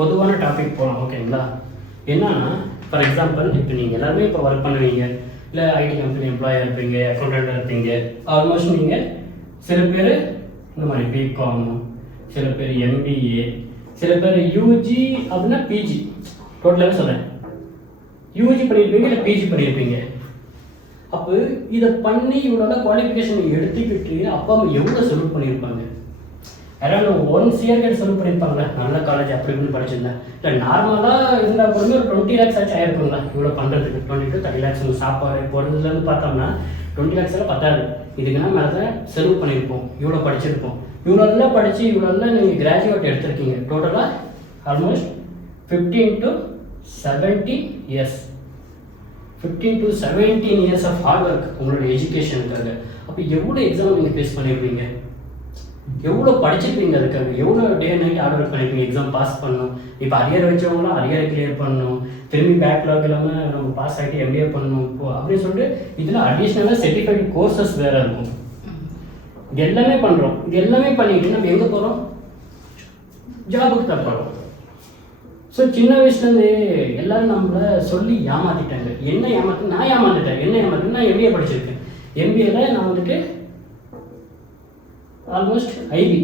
பொதுவான டாபிக் போகலாம். ஓகேங்களா? என்னன்னா ஃபார் எக்ஸாம்பிள் இப்போ நீங்கள் எல்லாருமே இப்போ ஒர்க் பண்ணுவீங்க, இல்லை ஐடி கம்பெனி எம்ப்ளாயாக இருப்பீங்க, அக்கௌண்டண்ட்டாக இருப்பீங்க. ஆல்மோஸ்ட் நீங்கள் சில பேர் இந்த மாதிரி பிகாம், சில பேர் எம்பிஏ, சில பேர் யூஜி அப்படின்னா பிஜி, டோட்டலாகவே சொல்கிறேன், யூஜி பண்ணியிருப்பீங்க இல்லை பிஜி பண்ணியிருப்பீங்க. அப்போ இதை பண்ணி இவ்வளோ குவாலிஃபிகேஷன் எடுத்துக்கிட்டு அப்பா அம்மா எவ்வளோ செலவு பண்ணியிருப்பாங்க? அரௌண்ட் 1 year கிட்ட செலவு பண்ணியிருப்பாங்களே, நல்ல காலேஜ் அப்படி இப்படின்னு படிச்சிருந்தேன். இல்லை நார்மலாக இருந்தால் பொறுமே ஒரு 20 lakhs ஆச்சு ஆயிருக்குங்களா இவ்வளோ பண்ணுறதுக்கு. 20 to 30 lakhs சாப்பாடு போகிறதுலேருந்து பார்த்தோம்னா 20 lakhs எல்லாம் பத்தாது. இதுக்குன்னா மேலே தான் செலவு பண்ணியிருப்போம், இவ்வளோ படிச்சிருப்போம். இவ்வளோலாம் படித்து இவ்வளோலாம் நீங்கள் கிராஜுவேட் எடுத்திருக்கீங்க. டோட்டலாக almost 15 to 17 years, 15 to 17 years of hard work உங்களோட எஜுகேஷனுக்காக. அப்போ எவ்வளோ எக்ஸாம் நீங்கள் ஃபேஸ் பண்ணியிருப்பீங்க, எவ்வளோ படிச்சிருப்பீங்க, அதுக்காக எவ்வளோ டே நைட் ஹார்ட் ஒர்க் பண்ணியிருப்பீங்க எக்ஸாம் பாஸ் பண்ணணும். இப்போ அரியர் வச்சவங்களாம் அரியரை கிளியர் பண்ணணும், திரும்பி பேக்லாக் இல்லாமல் நம்ம பாஸ் ஆகிட்டு எம்பிஏ பண்ணணும் இப்போ அப்படின்னு சொல்லிட்டு இதில் அடிஷ்னலாக சர்டிஃபைட் கோர்சஸ் வேறு இருக்கும். இது எல்லாமே பண்ணுறோம். இது எல்லாமே பண்ணிட்டு நம்ம எங்கே போகிறோம்? ஜாபுக்கு தான் போகிறோம். ஸோ சின்ன வயசுலேருந்து எல்லோரும் நம்மளை சொல்லி ஏமாற்றிட்டாங்க. என்ன ஏமாற்று? நான் ஏமாந்துட்டேன். என்ன ஏமாற்று? நான் எம்பிஏ படிச்சிருக்கேன். எம்பிஏல நான் வந்துட்டு ஆல்மோஸ்ட் ஐபி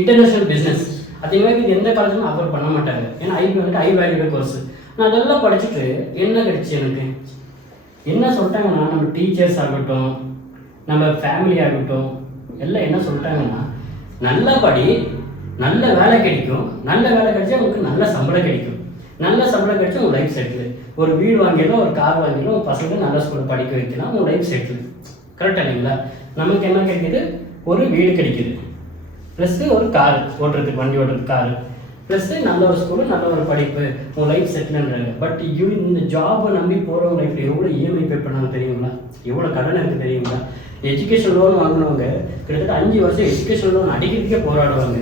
இன்டர்நேஷ்னல் பிஸ்னஸ் அதே மாதிரி இது எந்த காலேஜும் ஆஃபர் பண்ண மாட்டாங்க. ஏன்னா ஐபி வந்துட்டு ஹை வேல்யூட கோர்ஸ். நான் அதெல்லாம் படிச்சுட்டு என்ன கிடைச்சி எனக்கு என்ன சொல்லிட்டாங்கன்னா, நம்ம டீச்சர்ஸ் ஆகட்டும், நம்ம ஃபேமிலி ஆகட்டும், எல்லாம் என்ன சொல்லிட்டாங்கன்னா, நல்லா படி, நல்ல வேலை கிடைக்கும், நல்ல வேலை கிடைச்சா உங்களுக்கு நல்ல சம்பளம் கிடைக்கும், நல்ல சம்பளம் கிடைச்சா உங்கள் லைஃப் செட்டில், ஒரு வீடு வாங்கிடலாம், ஒரு கார் வாங்கிடலாம், உங்கள் பசங்க நல்ல ஸ்கூலில் படிக்க வைக்கலாம், உங்கள் லைஃப் செட்டில். கரெக்டாக இல்லைங்களா? நமக்கு என்ன கிடைக்கிது? ஒரு வீடு கிடைக்கிது, ப்ளஸ்ஸு ஒரு கார் ஓட்டுறதுக்கு, வண்டி ஓட்டுறதுக்கு காரு, ப்ளஸ்ஸு நல்ல ஒரு ஸ்கூலு, நல்ல ஒரு படிப்பு, உங்கள் லைஃப் செட்டில்ன்றாங்க. பட் இந்த ஜாபை நம்பி போகிறவங்க லைஃப்பில் எவ்வளோ இஎம்ஐ பே பண்ணாங்க தெரியுங்களா? எவ்வளோ கடன் இருக்குது தெரியுங்களா? எஜுகேஷன் லோன் வாங்கினவங்க கிட்டத்தட்ட 5 வருஷம் எஜுகேஷன் லோன் அடிக்கிறதுக்கே போராடுவாங்க.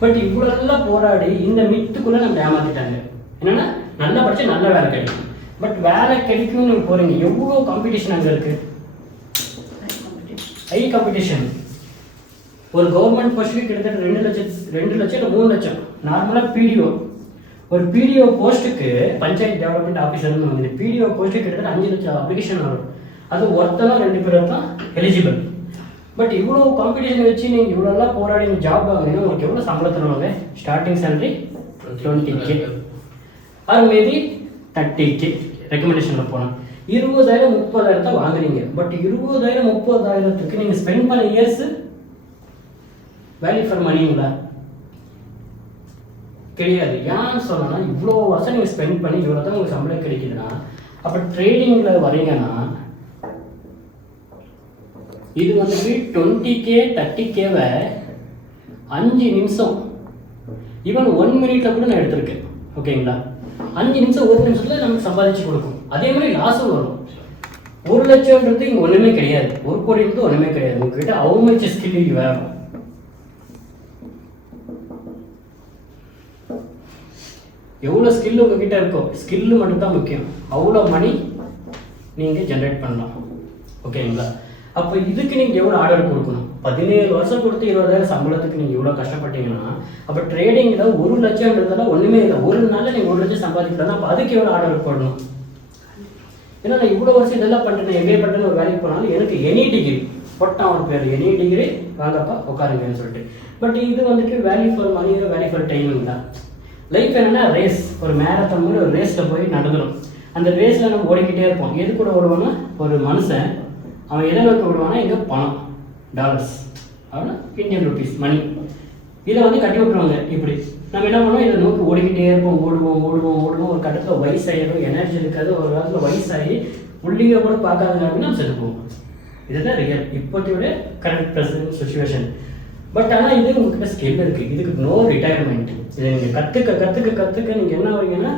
பட் இவ்வளோலாம் போராடி இந்த மித்துக்குள்ளே நம்ம ஏமாற்றிட்டாங்க. என்னென்னா நல்லா படித்தா நல்ல வேலை கிடைக்கும். பட் வேலை கிடைக்கும்னு நீங்கள் போகிறீங்க, எவ்வளோ காம்படிஷன் அங்கே இருக்குது, ஹை காம்படிஷன். ஒரு கவர்மெண்ட் போஸ்ட்டுக்கு கிட்டத்தட்ட 2 லட்சம் இல்லை 3 லட்சம். நார்மலாக பிடிஓ, ஒரு பிடிஓ போஸ்ட்டுக்கு பஞ்சாயத்து டெவலப்மெண்ட் ஆஃபீஸர்னு வந்து பிடிஓ போஸ்ட்டுக்கு கிட்டத்தட்ட 5 லட்சம் அப்ளிகேஷன் வரும். அது ஒருத்தனா 2 பேர் தான் எலிஜிபிள். பட் இவ்வளோ காம்படிஷன் வச்சு நீங்கள் இவ்வளோலாம் போராடி நீங்கள் ஜாப் வாங்கினீங்கன்னா உங்களுக்கு எவ்வளோ சம்பளம் தருவாங்க? Starting salary 20K or maybe 30K ரெக்கமெண்டேஷனில் போனால் 20,000 30,000 தான் வாங்குறீங்க. பட் 20,000 30,000த்துக்கு நீங்கள் ஸ்பெண்ட் பண்ண இயர்ஸு வேல்யூ ஃபார் மணிங்களா? கிடையாது. ஏன்னு சொன்னா இவ்வளோ வருஷம் நீங்கள் ஸ்பெண்ட் பண்ணி இவ்வளோ தான் உங்களுக்கு சம்பளம் கிடைக்குதுன்னா, அப்போ ட்ரேடிங்கில் வரீங்கன்னா இது வந்துட்டு 20K 30Kவை 5 நிமிஷம் ஈவன் 1 minute கூட நான் எடுத்திருக்கேன். ஓகேங்களா? 5 நிமிஷம் 1 நிமிஷத்தில் நமக்கு சம்பாதிச்சு கொடுக்கும். அதே மாதிரி லாஸும் வரும். 1 லட்சம்ன்றது இங்கே ஒன்றுமே கிடையாது, 1 கோடின்றது ஒன்றுமே கிடையாது. உங்ககிட்ட how much skill you have, எவ்வளோ ஸ்கில் உங்ககிட்ட இருக்கோ, ஸ்கில்லு மட்டும்தான் முக்கியம். அவ்வளோ மணி நீங்கள் ஜென்ரேட் பண்ணலாம். ஓகேங்களா? அப்போ இதுக்கு நீங்கள் எவ்வளோ ஆர்டர் கொடுக்கணும்? 17 வருஷம் கொடுத்து 20,000 சம்பளத்துக்கு நீங்கள் இவ்வளோ கஷ்டப்பட்டீங்கன்னா, அப்போ ட்ரேடிங்கில் 1 லட்சம்ன்றதெல்லாம் ஒன்றுமே இல்லை. ஒரு நாளில் நீங்கள் 1 லட்சம் சம்பாதிக்கலாம். அப்போ அதுக்கு எவ்வளோ ஆர்டர் போடணும்? ஏன்னா நான் இவ்வளோ வருஷம் இதெல்லாம் பண்ணுறேன், எம்ஏ பண்ணுறேன்னு ஒரு வேலைக்கு போனாலும் எனக்கு எனி டிகிரி போட்டான் ஒரு பேர், எனி டிகிரி வாங்கப்பா உட்காருங்கன்னு சொல்லிட்டு. பட் இது வந்துட்டு value for money, value for timing தான். லைஃப் என்னென்னா ரேஸ், ஒரு மேரத்தான் மாதிரி ஒரு ரேஸில் போய் நடந்துடும். அந்த ரேஸில் நம்ம ஓடிக்கிட்டே இருப்போம். எது கூட ஓடுவோன்னா, ஒரு மனுஷன் அவன் எதை நோக்கி விடுவானா, இங்கே பணம், டாலர்ஸ், அப்படின்னா இந்தியன் ருபீஸ், மணி, இதை வந்து கட்டி விட்டுருவாங்க. இப்படி நம்ம என்ன பண்ணுவோம், இதை நோக்கி ஓடிக்கிட்டே இருப்போம். ஓடுவோம். ஒரு கட்டத்தில் வயசாகிடும், எனர்ஜி இருக்காது. ஒரு காலத்தில் வயசாகி உள்ளிங்க கூட பார்க்காதுங்க அப்படின்னு நம்ம செத்து போவோம். இதுதான் ரியல் இப்போதையோட கரண்ட் ப்ரெசன்ட் சுச்சுவேஷன். பட் ஆனால் இது உங்ககிட்ட ஸ்கில் இருக்குது, இதுக்கு நோ ரிட்டையர்மெண்ட். இதை நீங்கள் கற்றுக்க நீங்கள் என்ன ஆகுங்கன்னா,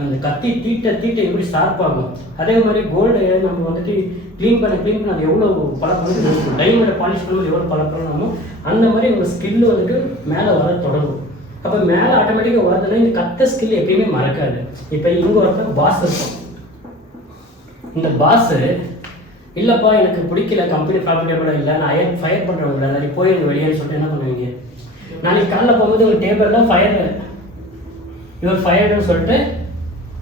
அந்த கத்தி தீட்ட எப்படி ஷார்ப்பாகும். அதே மாதிரி கோல்டு நம்ம வந்துட்டு க்ளீன் பண்ண அது எவ்வளோ பழக்கம், டைமண்டை பாலிஷ் பண்ணும்போது எவ்வளோ பழக்கம், அந்த மாதிரி உங்கள் ஸ்கில் வந்துட்டு மேலே வர தொடங்கும். அப்போ மேலே ஆட்டோமேட்டிக்காக வரதுன்னா இந்த கத்த ஸ்கில் எப்பயுமே மறக்காது. இப்போ இங்கே ஒருத்தர் பாஸ் இருக்கும். இந்த பாஸு இல்லைப்பா எனக்கு பிடிக்கல, கம்பெனி ப்ராஃபிட்டபிளாக இல்லை, நான் ஃபயர் பண்ணுறவங்கள நிறைய போயிருங்க வெளியேன்னு சொல்லிட்டு என்ன பண்ணுவீங்க? நாளைக்கு காலைல போகும்போது உங்கள் டேபிளில் இவர் ஃபயர்னு சொல்லிட்டு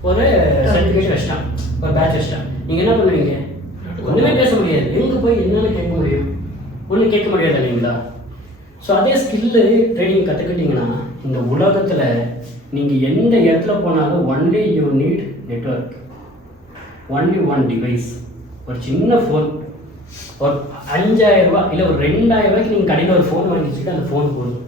ஒரு சர்டிஃபிகேட் வச்சிட்டான், ஒரு பேட்ச் வச்சிட்டான். நீங்கள் என்ன பண்ணுவீங்க? ஒன்றுமே பேச முடியாது. எங்கே போய் என்னென்னு கேட்க முடியும்? ஒன்றும் கேட்க முடியாது இல்லைங்களா? ஸோ அதே ஸ்கில்லு ட்ரேடிங் கற்றுக்கிட்டிங்கன்னா இந்த உலகத்தில் நீங்கள் எந்த இடத்துல போனாலும் only you need network, only one device. ஒரு சின்ன ஃபோன், ஒரு 5000 ரூபா இல்லை ஒரு 2000 ரூபாய்க்கு நீங்கள் கடையில் ஒரு ஃபோன் வாங்கி வச்சுட்டு அந்த ஃபோன் போதும்.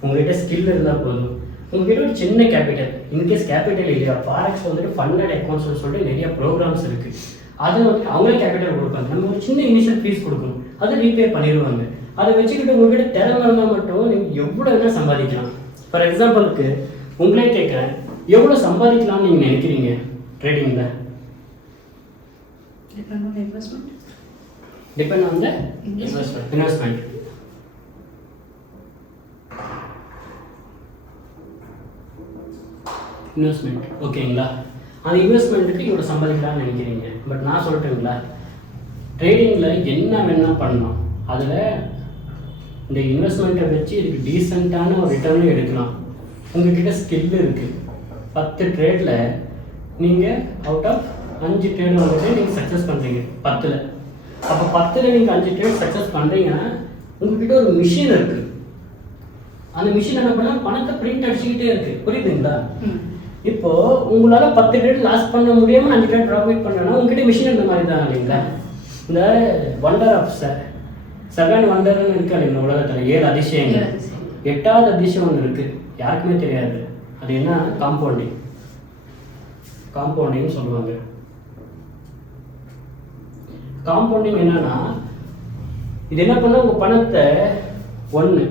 உங்கள்கிட்ட ஸ்கில் இருந்தால் போதும். உங்கள்கிட்ட ஒரு சின்ன கேபிட்டல், இன்கேஸ் கேபிட்டல் இல்லையா, ஃபாரெக்ஸ் வந்துட்டு ஃபண்டட் அக்கௌண்ட்ஸ்னு சொல்லிட்டு நிறைய ப்ரோக்ராம்ஸ் இருக்குது. அதில் வந்துட்டு அவங்களே கேபிட்டல் கொடுப்பாங்க. நம்ம ஒரு சின்ன இனிஷியல் ஃபீஸ் கொடுக்கணும், அதை ரீபே பண்ணிடுவாங்க. அதை வச்சுக்கிட்டு உங்கள்கிட்ட திறமை இருந்தால் மட்டும் நீங்கள் எவ்வளோ வேணால் சம்பாதிக்கலாம். ஃபார் எக்ஸாம்பிளுக்கு உங்களே கேட்குறேன், எவ்வளோ சம்பாதிக்கலாம்னு நீங்கள் நினைக்கிறீங்க ட்ரேடிங்கில்? Depend on the investment. Depend on the investment. Investment ஓகேங்களா? அந்த இன்வெஸ்ட்மெண்ட்டுக்கு இவ்வளோ சம்பாதிக்கலாம்னு நினைக்கிறீங்க. பட் நான் சொல்லிட்டேங்களா, ட்ரேடிங்கில் என்ன வேணால் பண்ணலாம். அதில் இந்த இன்வெஸ்ட்மெண்ட்டை வச்சு இதுக்கு டீசெண்டான ஒரு ரிட்டர்னும் எடுக்கலாம். உங்கள்கிட்ட ஸ்கில் இருக்குது. 10 ட்ரேடில் நீங்கள் அவுட் ஆஃப் 5 ட்ரேட் வந்துட்டு நீங்கள் சக்ஸஸ் பண்ணுறீங்க 10ல். அப்போ 10ல் நீங்கள் 5 ட்ரேட் சக்ஸஸ் பண்ணுறீங்கன்னா உங்கள்கிட்ட ஒரு மிஷின் இருக்குது. அந்த மிஷின் என்ன பண்ணால் பணத்தை பிரிண்ட் அடிச்சுக்கிட்டே இருக்குது. புரியுதுங்களா? இப்போது உங்களால் 10 ட்ரேட் லாஸ் பண்ண முடியாமல் 5 ட்ரேட் ப்ராஃபிட் பண்ணனா உங்ககிட்ட மிஷின் இந்த மாதிரி தான் இல்லைங்களா? இந்த வண்டர் ஆஃப் 7 வண்டர்னு இருக்கு இல்லைங்களா உலகத்தில், 7 அதிசயங்கள். 8வது அதிசயம் ஒன்று இருக்குது, யாருக்குமே தெரியாது. அது என்ன? காம்பவுண்டிங் சொல்லுவாங்க. காம்பவுண்டிங் என்னன்னா, இது என்ன பண்ணால் உங்கள் பணத்தை 1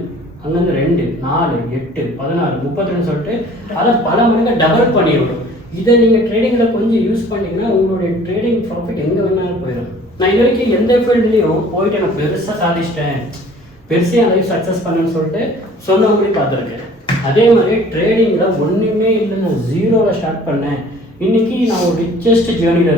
அங்கேருந்து 2 4 8 16 32 சொல்லிட்டு அதை பல மடங்கு டபுள் பண்ணிவிடும். இதை நீங்கள் ட்ரேடிங்கில் கொஞ்சம் யூஸ் பண்ணிங்கன்னா உங்களுடைய ட்ரேடிங் ப்ராஃபிட் எங்கே வேணாலும் போயிடும். நான் இது வரைக்கும் எந்த ஃபீல்ட்லேயும் போயிட்டு எனக்கு பெருசாக சாதிச்சிட்டேன், பெருசாக அந்த லைஃப் சக்ஸஸ் பண்ணேன்னு சொல்லிட்டு சொன்னவங்களையும் பார்த்துருக்கேன். அதே மாதிரி ட்ரேடிங்கில் ஒன்றுமே இல்லை, நான் 0ல் ஸ்டார்ட் பண்ணேன், இன்றைக்கி நான் ஒரு ரிச்சஸ்ட் ஜேர்னியில்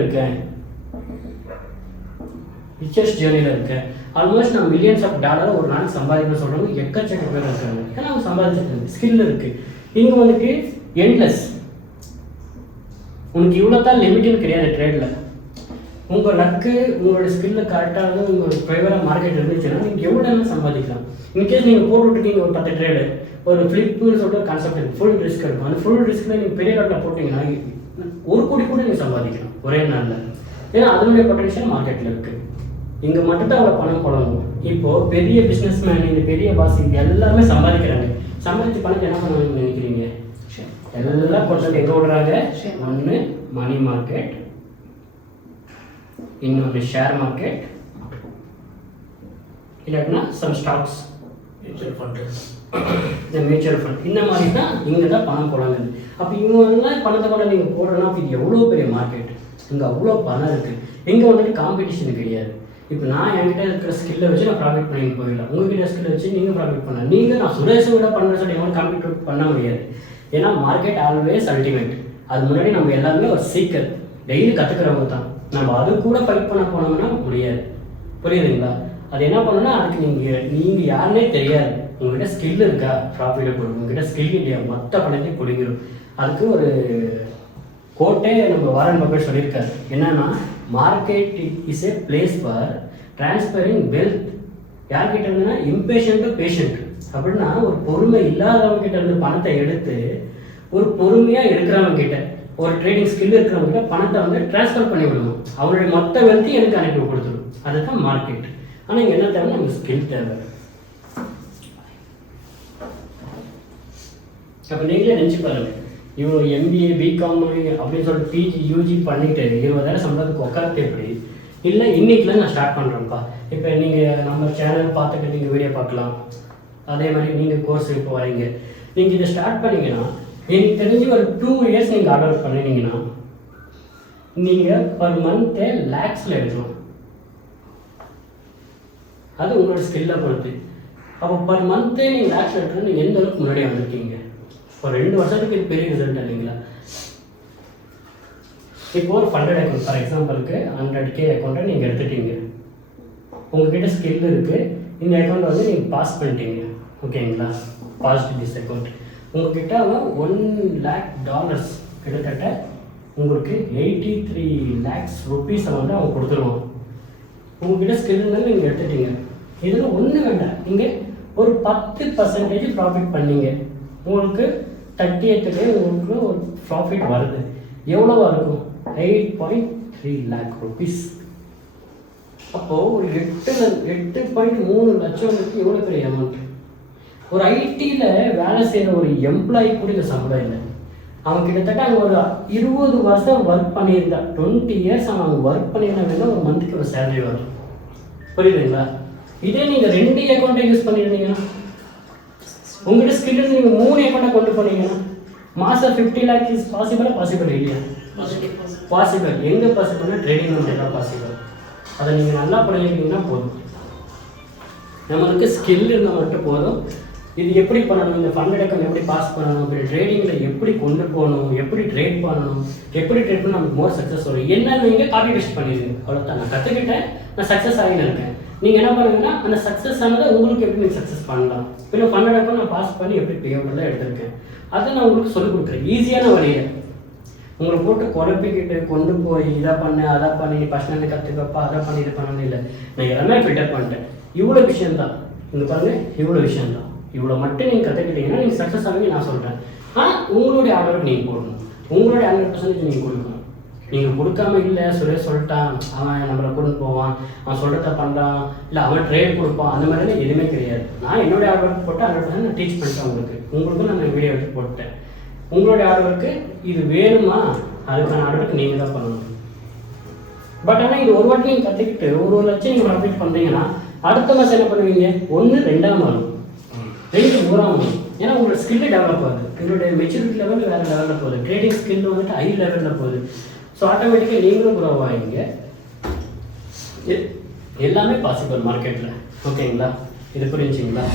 இருக்கேன். ஆல்மோஸ்ட் நான் மில்லியன்ஸ் ஆஃப் டாலர் ஒரு நாளைக்கு சம்பாதிக்கணும்னு சொல்கிறவங்க எக்கச்சக்க பேர் இருக்காங்க. ஏன்னா அவங்க சம்பாதிச்சிருக்காங்க, ஸ்கில் இருக்குது. இங்கே வந்துட்டு எண்ட்லெஸ். உனக்கு இவ்வளோ தான் லிமிட்டுன்னு கிடையாது ட்ரேடில். உங்கள் லக்கு, உங்களோட ஸ்கில்லை கரெக்டாக உங்கள் ப்ரைவேராக மார்க்கெட் இருந்துச்சுன்னா நீங்கள் எவ்வளோ சம்பாதிக்கலாம். இன்கேஸ் நீங்கள் போட்டு விட்டுருக்கீங்க ஒரு 10 ட்ரேடு, ஒரு ஃப்ளிப்புன்னு சொல்லிட்டு ஒரு கான்செப்ட் இருக்குது, ஃபுல் ரிஸ்க் இருக்கும். அந்த ஃபுல் ரிஸ்க்கில் நீங்கள் பெரிய லாட்டில் போட்டிங்கன்னா 1 கோடி கூட நீங்கள் சம்பாதிக்கலாம் ஒரே நாளில். ஏன்னா அதனுடைய பொட்டன்ஷியல் மார்க்கெட்டில் இருக்குது. இங்கே மட்டும்தான் அவ்வளோ பணம் போடணும். இப்போது பெரிய பிஸ்னஸ் மேன், இந்த பெரிய பாஸ், இங்கே எல்லாருமே சம்பாதிக்கிறாங்க. சம்பாதிச்சு பணத்தை என்ன பண்ணுவாங்கன்னு நினைக்கிறீங்க? எல்லாம் கொஞ்சம் எங்கே விடுறாங்க? ஒன்று மணி மார்க்கெட், இன்னொன்று ஷேர் மார்க்கெட், இல்லாட்டினா சம் ஸ்டாக்ஸ், மியூச்சுவல் ஃபண்ட். இந்த மாதிரி தான் இங்கே தான் பணம் போடாங்க. அப்போ இவங்கெல்லாம் பணத்தை கூட நீங்கள் போடுறோன்னா இது எவ்வளோ பெரிய மார்க்கெட், இங்கே அவ்வளோ பணம் இருக்குது. இங்கே வந்துட்டு காம்படிஷன் கிடையாது. இப்போ நான் என்கிட்ட இருக்கிற ஸ்கில்லை வச்சு நான் ப்ராஃபிட் பண்ணிட்டு போயிடலாம். உங்ககிட்ட ஸ்கில்லை வச்சு நீங்கள் ப்ராஃபிட் பண்ணலாம். நீங்கள் நான் சுரேஷை விட பண்ணுற சொல்லி எவ்வளோ காம்பீட் பண்ண முடியாது. ஏன்னா மார்க்கெட் ஆல்வேஸ் அல்டிமேட். அது முன்னாடி நம்ம எல்லாருமே ஒரு சீக்கர், டெய்லி கற்றுக்கிறவங்க தான். நம்ம அது கூட ஃபைட் பண்ண போனோம்னா முடியாது. புரியுதுங்களா? அது என்ன பண்ணணும்னா அதுக்கு நீங்கள் யாருன்னே தெரியாது. உங்கள்கிட்ட ஸ்கில் இருக்கா, ப்ராஃபிட்டை கொடுக்கும். உங்கள்கிட்ட ஸ்கில் இல்லையா, மொத்த பணத்தையும் பிடிங்கிடும். அதுக்கு ஒரு கோட்டே நம்ம வாரன் பஃபெட் சொல்லியிருக்காரு. என்னன்னா, market is a place for transferring wealth. யார்கிட்ட இருந்துன்னா இம்பேஷண்ட் டு பேஷண்ட். அப்படின்னா ஒரு பொறுமை இல்லாதவங்க கிட்ட இருந்து பணத்தை எடுத்து ஒரு பொறுமையாக எடுக்கிறவங்க கிட்ட, ஒரு ட்ரேடிங் ஸ்கில் இருக்கிறவங்க கிட்ட பணத்தை வந்து டிரான்ஸ்ஃபர் பண்ணி விடணும். அவருடைய மொத்த வெல்த்தையும் எனக்கு அனுப்பி கொடுத்துடும். அதுதான் மார்க்கெட். ஆனால் இங்கே என்ன தேவை? நமக்கு ஸ்கில் தேவை. அப்போ நீங்களே நினச்சி பாருங்கள், இவ்வளோ MBA பிகாம் அப்படின்னு சொல்லிட்டு PG UG பண்ணிட்டு 20,000 சம்பளத்துக்கு உட்காரத்து எப்படி? இல்லை இன்னைக்குல நான் ஸ்டார்ட் பண்ணுறேன்ப்பா. இப்போ நீங்கள் நம்ம சேனல் பார்த்துட்டு நீங்கள் வீடியோ பார்க்கலாம். அதே மாதிரி நீங்கள் கோர்ஸ் இப்போ வரீங்க, நீங்கள் இதை ஸ்டார்ட் பண்ணிங்கன்னா எனக்கு தெரிஞ்சு ஒரு 2 இயர்ஸ் நீங்கள் ஆர்டர் பண்ணினீங்கன்னா நீங்கள் பர் மந்த்தே லேக்ஸில் எடுக்கலாம். அது உங்களோட ஸ்கில்லை பொறுத்து. அப்போ பர் மந்த்தே நீங்கள் லேக்ஸில் எடுக்கணும். நீங்கள் எந்த அளவுக்கு முன்னாடி வந்திருக்கீங்க? ஒரு 2 வருஷத்துக்கு இது பெரிய ரிசல்ட் இல்லைங்களா? இப்போ ஒரு ஃபண்டட் அக்கௌண்ட், ஃபார் எக்ஸாம்பிளுக்கு 100K அக்கௌண்ட்டை நீங்கள் எடுத்துட்டீங்க. உங்ககிட்ட ஸ்கில் இருக்குது, இந்த அக்கௌண்ட் வந்து நீங்கள் பாஸ் பண்ணிட்டீங்க. ஓகேங்களா? Positive account. உங்ககிட்ட அவன் $1 lakh கிட்டத்தட்ட உங்களுக்கு 83 lakhs rupees வந்து அவன் கொடுத்துருவான். உங்ககிட்ட ஸ்கில்லுன்னு நீங்கள் எடுத்துட்டீங்க. இதில் ஒன்றும் வேண்டாம், நீங்கள் ஒரு 10% ப்ராஃபிட் பண்ணீங்க, உங்களுக்கு 38 உங்களுக்கு ஒரு ப்ராஃபிட் வருது. எவ்வளோவா இருக்கும்? 8.3 lakh rupees. அப்போது ஒரு 8.3 லட்சம் எவ்வளோ பெரிய அமௌண்ட். ஒரு ஐடியில் வேலை செய்கிற ஒரு எம்ப்ளாயி கூட இந்த சம்பளம் இல்லை. அவன் கிட்டத்தட்ட அங்கே ஒரு 20 வருஷம் ஒர்க் பண்ணியிருந்தா, 20 years அவன் ஒர்க் பண்ணியிருந்தா ஒரு மந்த்துக்கு ஒரு சேலரி வரும். புரியுதுங்களா? இதே நீங்கள் 2 அக்கௌண்ட்டை யூஸ் பண்ணியிருந்தீங்கன்னா, உங்கள்கிட்ட ஸ்கில் நீங்கள் 3 அக்கௌண்ட்டை கொண்டு போனீங்கன்னா மாதம் 50 lakh இஸ் பாசிபிள் இல்லையா? பாசிபிள். எங்கே பாசிபிள்னா ட்ரேடிங் தான் பாசிபிள். அதை நீங்கள் நல்லா பழகிட்டீங்கன்னா போதும். நம்மளுக்கு ஸ்கில் இருந்தால் மட்டும் போதும். இது எப்படி பண்ணணும், இந்த ஃபண்ட் அக்கௌண்ட் எப்படி பாஸ் பண்ணணும், இப்படி ட்ரேடிங்கில் எப்படி கொண்டு போகணும், எப்படி ட்ரேட் பண்ணணும், எப்படி ட்ரேட் பண்ணால் நமக்கு மோர் சக்ஸஸ் வரும். என்ன நீங்கள் காப்பி பேஸ்ட் பண்ணிடுங்க, அவ்வளோதான். நான் கற்றுக்கிட்டேன், நான் சக்ஸஸ் ஆகின்னு இருக்கேன். நீங்கள் என்ன பண்ணுங்கன்னா அந்த சக்ஸஸ் ஆனதை உங்களுக்கு எப்படி நீங்கள் சக்ஸஸ் பண்ணலாம், இப்போ ஃபண்ட் அக்கௌண்ட் நான் பாஸ் பண்ணி எப்படி பேமெண்ட்லாம் எடுத்திருக்கேன், அதை நான் உங்களுக்கு சொல்லிக் கொடுக்குறேன் ஈஸியான வழியை. உங்களை போட்டு குழப்பிக்கிட்டு கொண்டு போய் இதை பண்ணு அதை பண்ணி நீ பர்சனல் கற்றுக்கப்பா அதை பண்ணி இது பண்ணணும் இல்லை. நான் எல்லாமே ஃபில்டர் பண்ணிட்டேன். இவ்வளோ விஷயந்தான் இந்த பாருங்க, இவ்வளோ விஷயந்தான். இவ்வளோ மட்டும் நீங்கள் கற்றுக்கிட்டீங்கன்னா நீங்கள் சக்ஸஸ் ஆகுங்க நான் சொல்கிறேன். ஆனால் உங்களுடைய ஆர்டருக்கு நீங்கள் போடணும், உங்களுடைய 100% நீங்கள் கொடுக்கணும். நீங்கள் கொடுக்காம இல்லை சொல்லிட்டான் அவன் நம்மளை கொண்டு போவான், அவன் சொல்கிறத பண்ணுறான், இல்லை அவன் ட்ரேட் கொடுப்பான், அந்த மாதிரிலாம் எதுவுமே கிடையாது. நான் என்னுடைய ஆர்டருக்கு போட்டு 100% நான் டீச் பண்ணிட்டேன் உங்களுக்கும் நான் வீடியோ எடுத்து போட்டேன். உங்களுடைய ஆர்டருக்கு இது வேணுமா, அதுக்கான ஆர்டருக்கு நீங்கள் தான் பண்ணணும். பட் ஆனால் இது ஒரு வாட்டி நீங்கள் கற்றுக்கிட்டு ஒரு லட்சம் நீங்கள் ப்ராஃபிட் பண்ணுறீங்கன்னா அடுத்த மாதம் என்ன பண்ணுவீங்க? 1 2ஆம் வரும், 2 3ஆம் வரும். ஏன்னா உங்களோட ஸ்கில்லு டெவலப் ஆகுது, உங்களுடைய மெச்சூரிட்டி லெவல் வேறு லெவலில் போகுது, ட்ரேடிங் ஸ்கில் வந்துட்டு ஹை லெவலில் போகுது. ஸோ ஆட்டோமேட்டிக்காக நீங்களும் க்ரோ ஆகிங்க. எல்லாமே பாசிபிள் மார்க்கெட்டில். ஓகேங்களா? இது புரிஞ்சுங்களா?